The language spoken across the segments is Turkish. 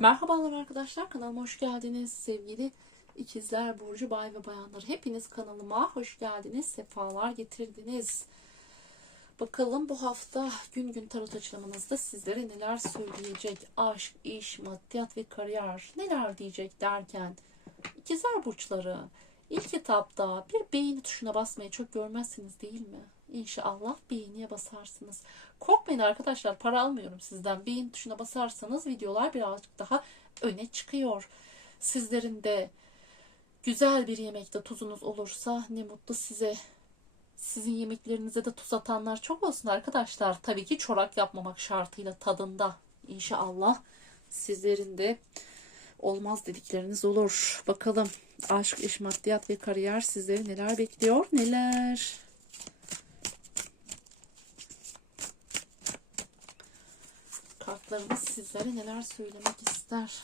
Merhabalar arkadaşlar kanalıma hoş geldiniz. Sevgili ikizler burcu bay ve bayanlar hepiniz kanalıma hoş geldiniz sefalar getirdiniz. Bakalım bu hafta gün gün tarot açılımınızda sizlere neler söyleyecek? Aşk iş maddiyat ve kariyer neler diyecek derken ikizler burçları ilk etapta bir beğeni tuşuna basmayı çok görmezsiniz değil mi? İnşallah beğeniye basarsınız. Korkmayın arkadaşlar para almıyorum sizden. Beğeni tuşuna basarsanız videolar birazcık daha öne çıkıyor. Sizlerin de güzel bir yemekte tuzunuz olursa ne mutlu size. Sizin yemeklerinize de tuz atanlar çok olsun arkadaşlar. Tabii ki çorak yapmamak şartıyla tadında. İnşallah sizlerin de olmaz dedikleriniz olur. Bakalım aşk, iş, maddiyat ve kariyer sizleri neler bekliyor? Neler? Kartlarımız sizlere neler söylemek ister?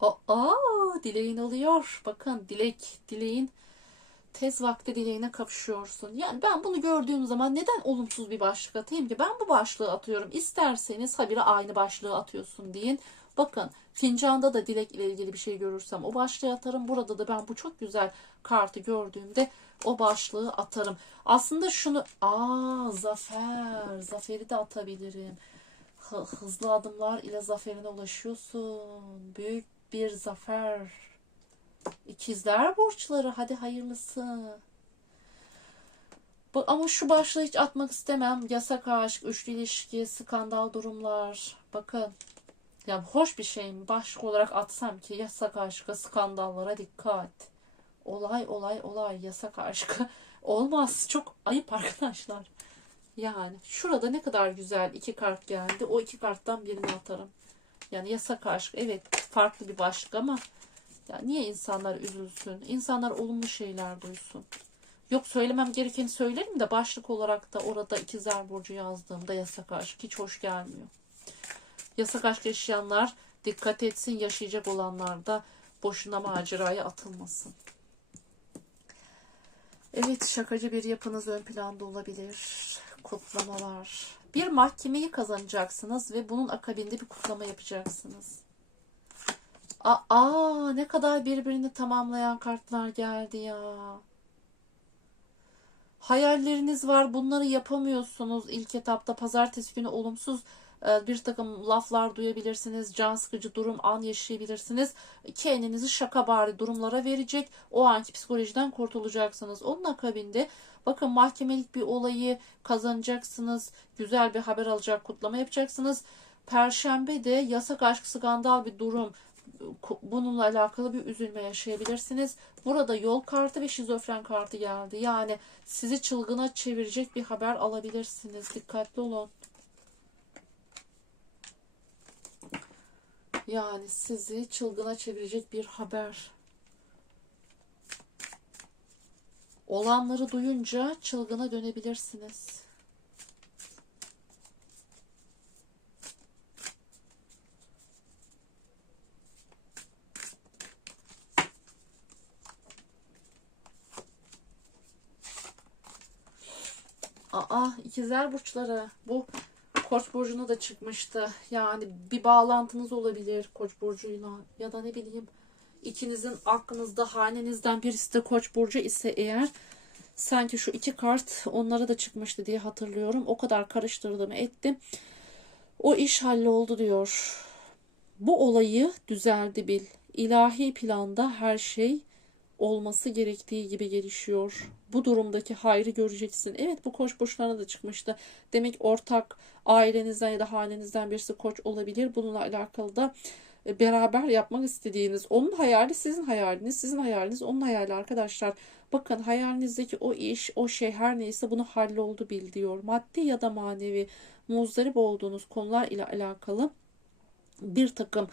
Aa, dileğin oluyor. Bakın dilek, dileğin tez vakti dileğine kavuşuyorsun. Yani ben bunu gördüğüm zaman neden olumsuz bir başlık atayım ki? Ben bu başlığı atıyorum. İsterseniz habire aynı başlığı atıyorsun deyin. Bakın fincanda da dilek ile ilgili bir şey görürsem o başlığı atarım. Burada da ben bu çok güzel kartı gördüğümde o başlığı atarım. Aslında şunu aa zafer zaferi de atabilirim. Hı- hızlı adımlar ile zaferine ulaşıyorsun. Büyük bir zafer. İkizler burçları hadi hayırlısı. Ama şu başlığı hiç atmak istemem. Yasak aşk, üçlü ilişki, skandal durumlar. Bakın ya hoş bir şey mi? Başlık olarak atsam ki yasak aşka, skandallara dikkat. Olay olay olay yasak aşkı. Olmaz. Çok ayıp arkadaşlar. Yani şurada ne kadar güzel iki kart geldi. O iki karttan birini atarım. Yani yasak aşk evet farklı bir başlık ama ya niye insanlar üzülsün? İnsanlar olumlu şeyler duysun. Yok söylemem gerekeni söylerim de başlık olarak da orada ikizler burcu yazdığımda yasak aşk hiç hoş gelmiyor. Yasak aşk yaşayanlar dikkat etsin yaşayacak olanlar da boşuna maceraya atılmasın. Evet şakacı bir yapınız ön planda olabilir. Kutlamalar. Bir mahkemeyi kazanacaksınız ve bunun akabinde bir kutlama yapacaksınız. Aa, ne kadar birbirini tamamlayan kartlar geldi ya. Hayalleriniz var, bunları yapamıyorsunuz. İlk etapta pazartesi günü olumsuz bir takım laflar duyabilirsiniz. Can sıkıcı durum an yaşayabilirsiniz. Kendinizi şaka bari durumlara verecek. O anki psikolojiden kurtulacaksınız. Onun akabinde bakın mahkemelik bir olayı kazanacaksınız. Güzel bir haber alacak, kutlama yapacaksınız. Perşembe de yasak aşk skandal bir durum bununla alakalı bir üzülme yaşayabilirsiniz. Burada yol kartı ve şizofren kartı geldi. Yani sizi çılgına çevirecek bir haber alabilirsiniz. Dikkatli olun. Yani sizi çılgına çevirecek bir haber. Olanları duyunca çılgına dönebilirsiniz. Aa, ikizler burçları. Bu Koç burcuna da çıkmıştı. Yani bir bağlantınız olabilir Koç burcuyla ya da ne bileyim ikinizin aklınızda hanenizden birisi de Koç burcu ise eğer sanki şu iki kart onlara da çıkmıştı diye hatırlıyorum. O kadar karıştırdım ettim. O iş halloldu diyor. Bu olayı düzeldi bil. İlahi planda her şey olması gerektiği gibi gelişiyor. Bu durumdaki hayrı göreceksin. Evet bu koç burçlarına da çıkmıştı. Demek ortak ailenizden ya da hanenizden birisi koç olabilir. Bununla alakalı da e, beraber yapmak istediğiniz onun hayali sizin hayaliniz sizin hayaliniz onun hayali arkadaşlar bakın hayalinizdeki o iş o şey her neyse bunu halloldu bil diyor maddi ya da manevi muzdarip olduğunuz konular ile alakalı bir takım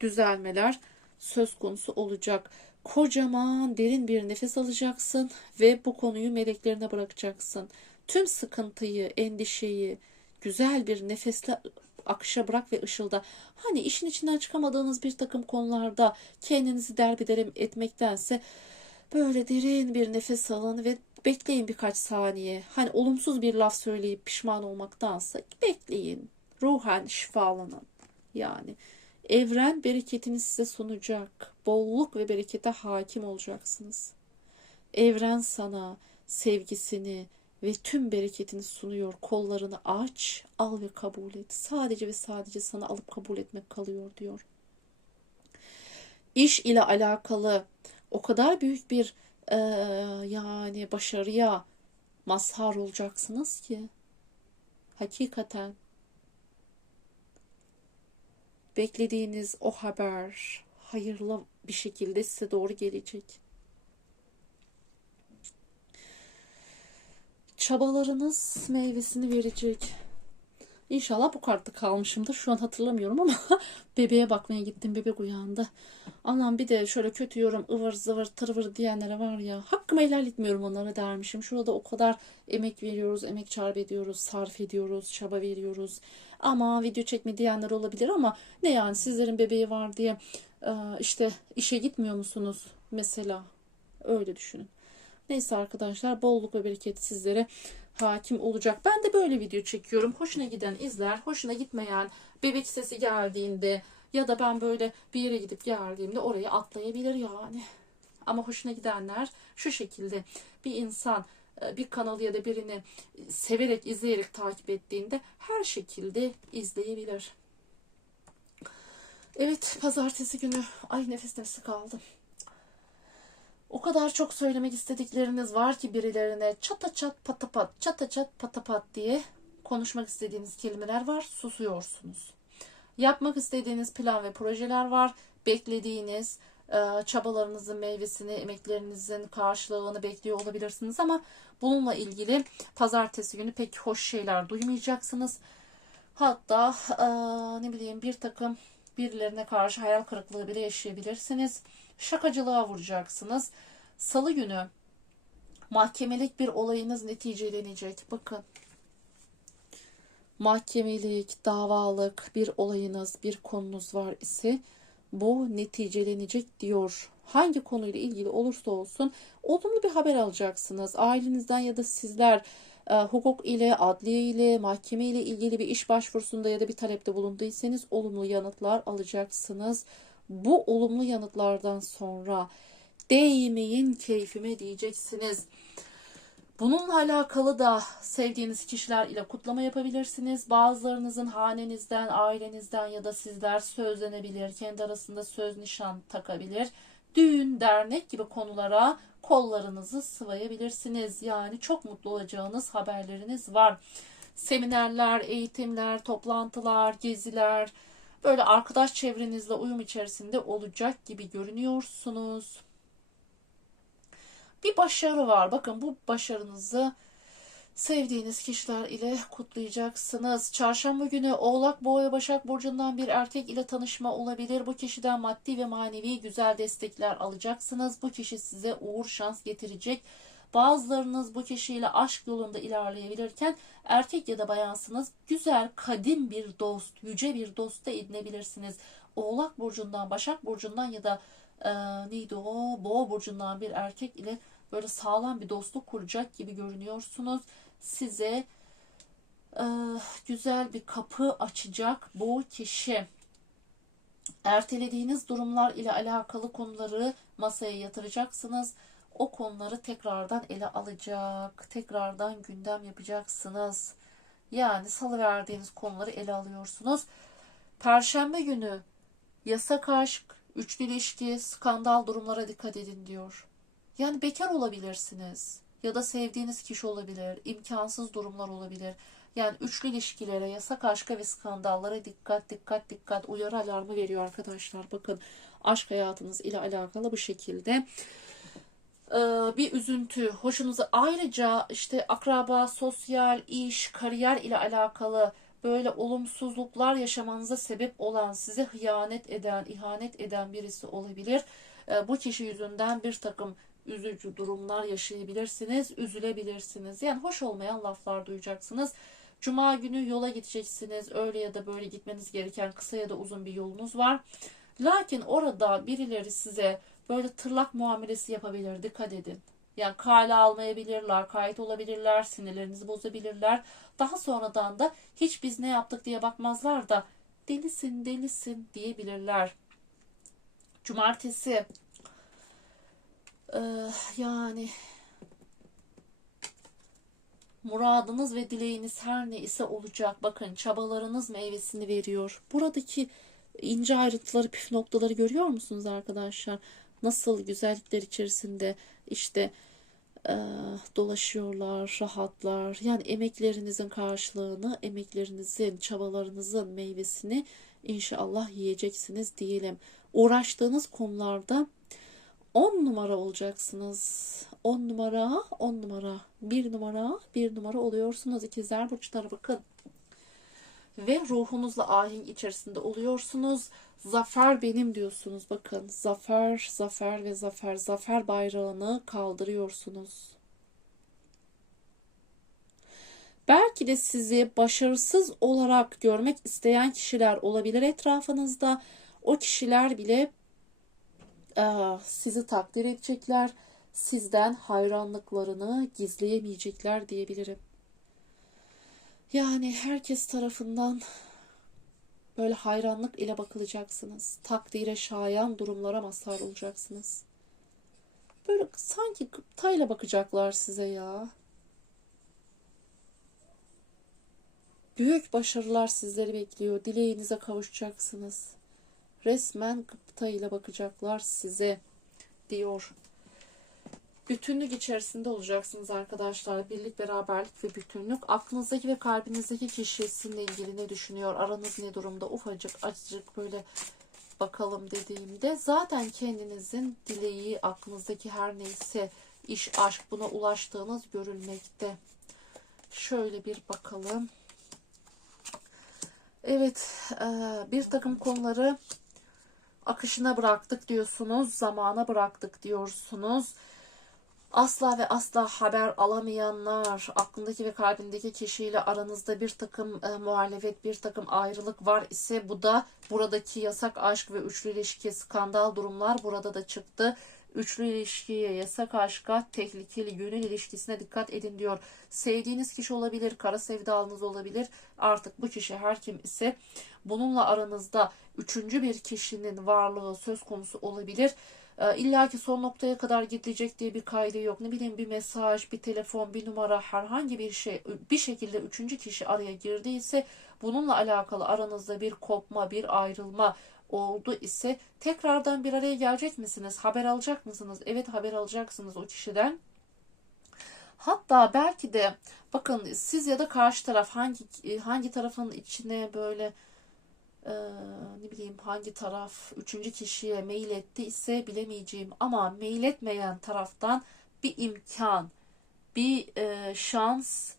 düzelmeler söz konusu olacak kocaman derin bir nefes alacaksın ve bu konuyu meleklerine bırakacaksın. Tüm sıkıntıyı, endişeyi güzel bir nefesle akışa bırak ve ışılda. Hani işin içinden çıkamadığınız bir takım konularda kendinizi derbederim etmektense Böyle derin bir nefes alın ve bekleyin birkaç saniye. Hani olumsuz bir laf söyleyip pişman olmaktansa bekleyin. Ruhen şifalanın. Yani evren bereketini size sunacak. Bolluk ve berekete hakim olacaksınız. Evren sana sevgisini ve tüm bereketini sunuyor. Kollarını aç, al ve kabul et. Sadece ve sadece sana alıp kabul etmek kalıyor diyor. İş ile alakalı o kadar büyük bir e, yani başarıya mazhar olacaksınız ki hakikaten beklediğiniz o haber hayırlı bir şekilde size doğru gelecek. Çabalarınız meyvesini verecek. İnşallah bu kartta kalmışımdır. Şu an hatırlamıyorum ama bebeğe bakmaya gittim. Bebek uyandı. Anam bir de şöyle kötü yorum ıvır zıvır tırvır diyenlere var ya. Hakkımı helal etmiyorum onlara dermişim. Şurada o kadar emek veriyoruz, emek çarp ediyoruz, sarf ediyoruz, çaba veriyoruz. Ama video çekme diyenler olabilir ama ne yani sizlerin bebeği var diye işte işe gitmiyor musunuz mesela? Öyle düşünün. Neyse arkadaşlar bolluk ve bereket sizlere hakim olacak. Ben de böyle video çekiyorum. Hoşuna giden izler, hoşuna gitmeyen bebek sesi geldiğinde ya da ben böyle bir yere gidip geldiğimde orayı atlayabilir yani. Ama hoşuna gidenler şu şekilde bir insan e, bir kanalı ya da birini severek, izleyerek takip ettiğinde her şekilde izleyebilir. Evet, pazartesi günü ay nefes nefese kaldım. O kadar çok söylemek istedikleriniz var ki birilerine çata çat patapat, çata çat patapat diye konuşmak istediğiniz kelimeler var. Susuyorsunuz. Yapmak istediğiniz plan ve projeler var. Beklediğiniz e, çabalarınızın meyvesini, emeklerinizin karşılığını bekliyor olabilirsiniz ama bununla ilgili pazartesi günü pek hoş şeyler duymayacaksınız. Hatta e, ne bileyim bir takım birilerine karşı hayal kırıklığı bile yaşayabilirsiniz. Şakacılığa vuracaksınız. Salı günü mahkemelik bir olayınız neticelenecek. Bakın. Mahkemelik, davalık bir olayınız, bir konunuz var ise bu neticelenecek diyor. Hangi konuyla ilgili olursa olsun olumlu bir haber alacaksınız. Ailenizden ya da sizler e, hukuk ile, adliye ile, mahkeme ile ilgili bir iş başvurusunda ya da bir talepte bulunduysanız olumlu yanıtlar alacaksınız. Bu olumlu yanıtlardan sonra değmeyin keyfime diyeceksiniz. Bununla alakalı da sevdiğiniz kişiler ile kutlama yapabilirsiniz. Bazılarınızın hanenizden, ailenizden ya da sizler sözlenebilir. Kendi arasında söz nişan takabilir. Düğün, dernek gibi konulara kollarınızı sıvayabilirsiniz. Yani çok mutlu olacağınız haberleriniz var. Seminerler, eğitimler, toplantılar, geziler, böyle arkadaş çevrenizle uyum içerisinde olacak gibi görünüyorsunuz. Bir başarı var. Bakın bu başarınızı sevdiğiniz kişiler ile kutlayacaksınız. Çarşamba günü Oğlak Boğa Başak Burcu'ndan bir erkek ile tanışma olabilir. Bu kişiden maddi ve manevi güzel destekler alacaksınız. Bu kişi size uğur şans getirecek. Bazılarınız bu kişiyle aşk yolunda ilerleyebilirken erkek ya da bayansınız güzel, kadim bir dost, yüce bir dost da edinebilirsiniz. Oğlak Burcu'ndan, Başak Burcu'ndan ya da e, neydi o Boğa Burcu'ndan bir erkek ile böyle sağlam bir dostluk kuracak gibi görünüyorsunuz. Size e, güzel bir kapı açacak bu kişi. Ertelediğiniz durumlar ile alakalı konuları masaya yatıracaksınız. O konuları tekrardan ele alacak, tekrardan gündem yapacaksınız. Yani salı verdiğiniz konuları ele alıyorsunuz. Perşembe günü yasak aşk, üçlü ilişki, skandal durumlara dikkat edin diyor. Yani bekar olabilirsiniz ya da sevdiğiniz kişi olabilir, imkansız durumlar olabilir. Yani üçlü ilişkilere, yasak aşka ve skandallara dikkat, dikkat, dikkat uyarı alarmı veriyor arkadaşlar. Bakın aşk hayatınız ile alakalı bu şekilde ee, bir üzüntü, hoşunuza ayrıca işte akraba, sosyal, iş, kariyer ile alakalı böyle olumsuzluklar yaşamanıza sebep olan, size hıyanet eden, ihanet eden birisi olabilir. Ee, bu kişi yüzünden bir takım üzücü durumlar yaşayabilirsiniz, üzülebilirsiniz. Yani hoş olmayan laflar duyacaksınız. Cuma günü yola gideceksiniz. Öyle ya da böyle gitmeniz gereken kısa ya da uzun bir yolunuz var. Lakin orada birileri size böyle tırlak muamelesi yapabilir. Dikkat edin. Yani kale almayabilirler, kayıt olabilirler, sinirlerinizi bozabilirler. Daha sonradan da hiç biz ne yaptık diye bakmazlar da delisin delisin diyebilirler. Cumartesi Ee, yani muradınız ve dileğiniz her ne ise olacak. Bakın çabalarınız meyvesini veriyor. Buradaki ince ayrıntıları, püf noktaları görüyor musunuz arkadaşlar? Nasıl güzellikler içerisinde işte e, dolaşıyorlar, rahatlar. Yani emeklerinizin karşılığını, emeklerinizin, çabalarınızın meyvesini inşallah yiyeceksiniz diyelim. Uğraştığınız konularda 10 numara olacaksınız. 10 numara, 10 numara, 1 numara, 1 numara oluyorsunuz. İkizler burçları bakın. Ve ruhunuzla ahenk içerisinde oluyorsunuz. Zafer benim diyorsunuz. Bakın zafer, zafer ve zafer. Zafer bayrağını kaldırıyorsunuz. Belki de sizi başarısız olarak görmek isteyen kişiler olabilir etrafınızda. O kişiler bile sizi takdir edecekler. Sizden hayranlıklarını gizleyemeyecekler diyebilirim. Yani herkes tarafından böyle hayranlık ile bakılacaksınız. Takdire şayan durumlara mazhar olacaksınız. Böyle sanki gıptayla bakacaklar size ya. Büyük başarılar sizleri bekliyor. Dileğinize kavuşacaksınız. Resmen gıptayla bakacaklar size diyor. Bütünlük içerisinde olacaksınız arkadaşlar. Birlik, beraberlik ve bütünlük. Aklınızdaki ve kalbinizdeki kişi ilgili ne düşünüyor? Aranız ne durumda? Ufacık, acıcık böyle bakalım dediğimde zaten kendinizin dileği, aklınızdaki her neyse iş, aşk buna ulaştığınız görülmekte. Şöyle bir bakalım. Evet, bir takım konuları akışına bıraktık diyorsunuz, zamana bıraktık diyorsunuz. Asla ve asla haber alamayanlar, aklındaki ve kalbindeki kişiyle aranızda bir takım e, muhalefet, bir takım ayrılık var ise bu da buradaki yasak aşk ve üçlü ilişki, skandal durumlar burada da çıktı. Üçlü ilişkiye, yasak aşka, tehlikeli gönül ilişkisine dikkat edin diyor. Sevdiğiniz kişi olabilir, kara sevdalınız olabilir. Artık bu kişi her kim ise bununla aranızda üçüncü bir kişinin varlığı söz konusu olabilir. E, İlla ki son noktaya kadar gidilecek diye bir kaydı yok. Ne bileyim bir mesaj, bir telefon, bir numara herhangi bir şey bir şekilde üçüncü kişi araya girdiyse bununla alakalı aranızda bir kopma, bir ayrılma oldu ise tekrardan bir araya gelecek misiniz? Haber alacak mısınız? Evet haber alacaksınız o kişiden. Hatta belki de bakın siz ya da karşı taraf hangi hangi tarafın içine böyle e, ne bileyim hangi taraf üçüncü kişiye mail etti ise bilemeyeceğim ama mail etmeyen taraftan bir imkan, bir e, şans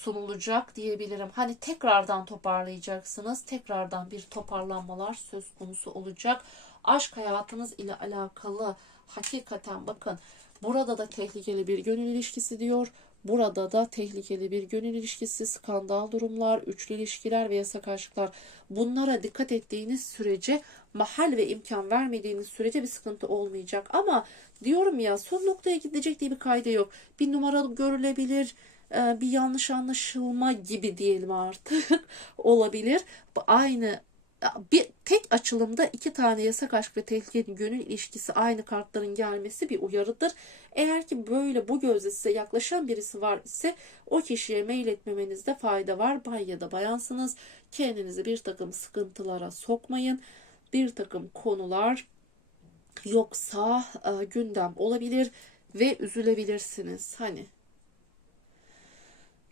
sunulacak diyebilirim. Hani tekrardan toparlayacaksınız. Tekrardan bir toparlanmalar söz konusu olacak. Aşk hayatınız ile alakalı hakikaten bakın burada da tehlikeli bir gönül ilişkisi diyor. Burada da tehlikeli bir gönül ilişkisi, skandal durumlar, üçlü ilişkiler ve yasak aşklar. Bunlara dikkat ettiğiniz sürece, mahal ve imkan vermediğiniz sürece bir sıkıntı olmayacak. Ama diyorum ya son noktaya gidecek diye bir kayda yok. Bir numara görülebilir, bir yanlış anlaşılma gibi diyelim artık olabilir. Aynı bir tek açılımda iki tane yasak aşk ve tehlikeli gönül ilişkisi aynı kartların gelmesi bir uyarıdır. Eğer ki böyle bu gözle size yaklaşan birisi var ise o kişiye mail etmemenizde fayda var. Bay ya da bayansınız. Kendinizi bir takım sıkıntılara sokmayın. Bir takım konular yoksa e, gündem olabilir ve üzülebilirsiniz. Hani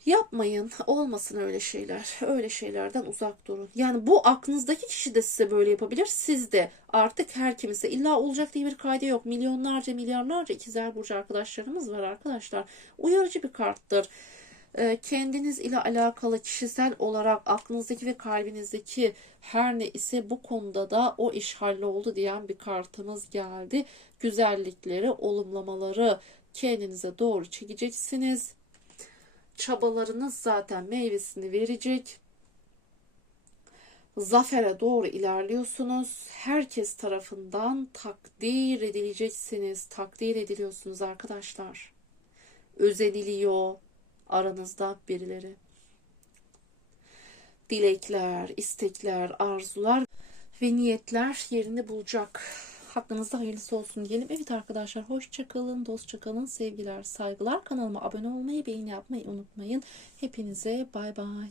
Yapmayın. Olmasın öyle şeyler. Öyle şeylerden uzak durun. Yani bu aklınızdaki kişi de size böyle yapabilir. Siz de artık her kimse illa olacak diye bir kaydı yok. Milyonlarca milyarlarca ikizler burcu arkadaşlarımız var arkadaşlar. Uyarıcı bir karttır. Ee, kendiniz ile alakalı kişisel olarak aklınızdaki ve kalbinizdeki her ne ise bu konuda da o iş halloldu diyen bir kartımız geldi. Güzellikleri, olumlamaları kendinize doğru çekeceksiniz çabalarınız zaten meyvesini verecek. zafere doğru ilerliyorsunuz. Herkes tarafından takdir edileceksiniz. Takdir ediliyorsunuz arkadaşlar. Özeniliyor aranızda birileri. Dilekler, istekler, arzular ve niyetler yerini bulacak. Hakkınızda hayırlısı olsun diyelim. Evet arkadaşlar hoşça kalın, dostça kalın, sevgiler, saygılar. Kanalıma abone olmayı, beğeni yapmayı unutmayın. Hepinize bay bay.